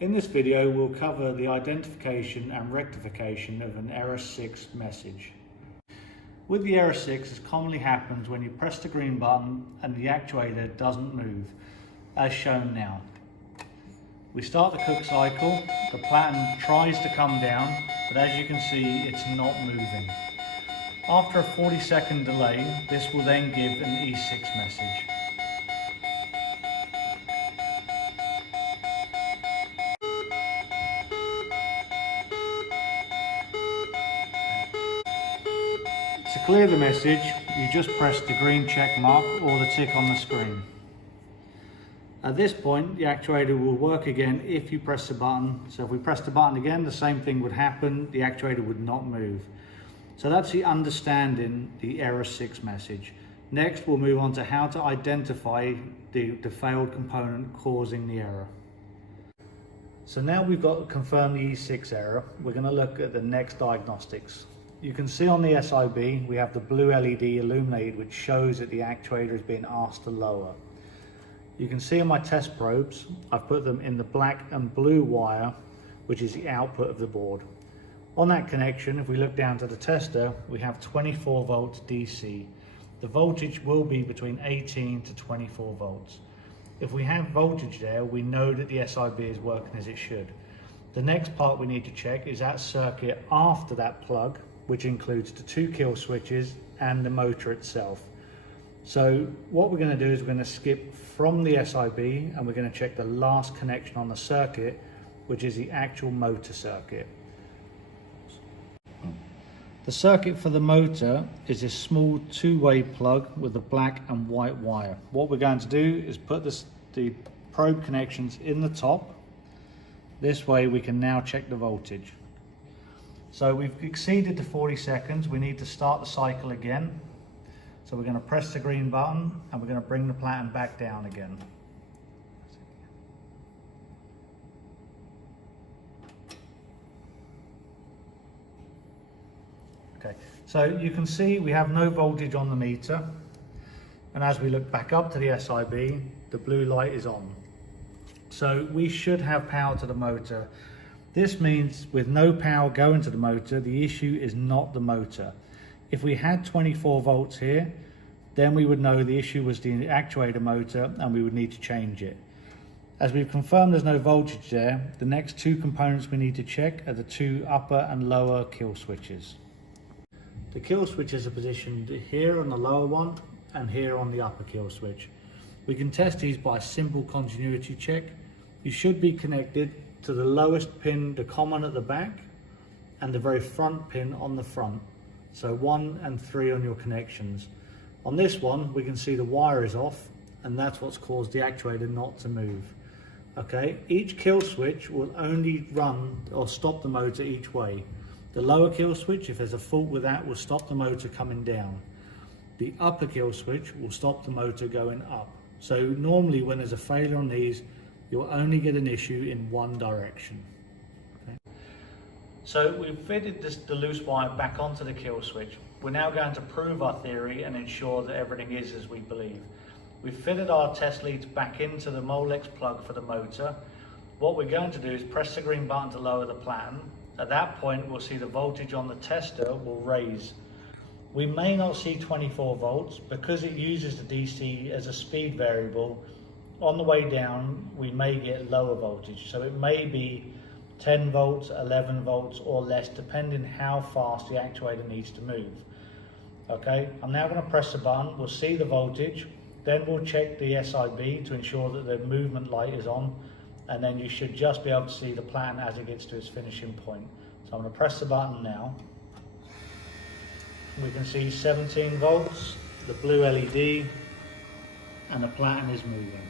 In this video, we'll cover the identification and rectification of an error 6 message. With the error 6, this commonly happens when you press the green button and the actuator doesn't move, as shown now. We start the cook cycle, the platen tries to come down, but as you can see, it's not moving. After a 40-second delay, this will then give an E6 message. To clear the message, you just press the green check mark or the tick on the screen. At this point, the actuator will work again if you press the button. So if we press the button again, the same thing would happen, the actuator would not move. So that's the understanding the error 6 message. Next, we'll move on to how to identify the failed component causing the error. So now we've got to confirm the E6 error, we're going to look at the next diagnostics. You can see on the SIB we have the blue LED illuminated, which shows that the actuator is being asked to lower. You can see on my test probes, I've put them in the black and blue wire, which is the output of the board. On that connection, if we look down to the tester, we have 24 volts DC. The voltage will be between 18 to 24 volts. If we have voltage there, we know that the SIB is working as it should. The next part we need to check is that circuit after that plug, which includes the 2 kill switches and the motor itself. So what we're going to do is we're going to skip from the SIB and we're going to check the last connection on the circuit, which is the actual motor circuit. The circuit for the motor is this small 2-way plug with a black and white wire. What we're going to do is put the probe connections in the top. This way we can now check the voltage. So we've exceeded the 40 seconds, we need to start the cycle again. So we're going to press the green button and we're going to bring the platen back down again. Okay, so you can see we have no voltage on the meter, and as we look back up to the SIB, the blue light is on. So we should have power to the motor. This means with no power going to the motor, the issue is not the motor. If we had 24 volts here, then we would know the issue was the actuator motor and we would need to change it. As we've confirmed there's no voltage there, the next 2 components we need to check are the 2 upper and lower kill switches. The kill switches are positioned here on the lower one and here on the upper kill switch. We can test these by a simple continuity check. You should be connected to the lowest pin, the common at the back, and the very front pin on the front. So 1 and 3 on your connections. On this one, we can see the wire is off, and that's what's caused the actuator not to move. Okay, each kill switch will only run or stop the motor each way. The lower kill switch, if there's a fault with that, will stop the motor coming down. The upper kill switch will stop the motor going up. So normally when there's a failure on these, you'll only get an issue in one direction. Okay. So we've fitted the loose wire back onto the kill switch. We're now going to prove our theory and ensure that everything is as we believe. We've fitted our test leads back into the Molex plug for the motor. What we're going to do is press the green button to lower the platen. At that point, we'll see the voltage on the tester will raise. We may not see 24 volts because it uses the DC as a speed variable. On the way down, we may get lower voltage. So it may be 10 volts, 11 volts or less, depending how fast the actuator needs to move. Okay, I'm now going to press the button. We'll see the voltage. Then we'll check the SIB to ensure that the movement light is on. And then you should just be able to see the platen as it gets to its finishing point. So I'm going to press the button now. We can see 17 volts, the blue LED, and the platen is moving.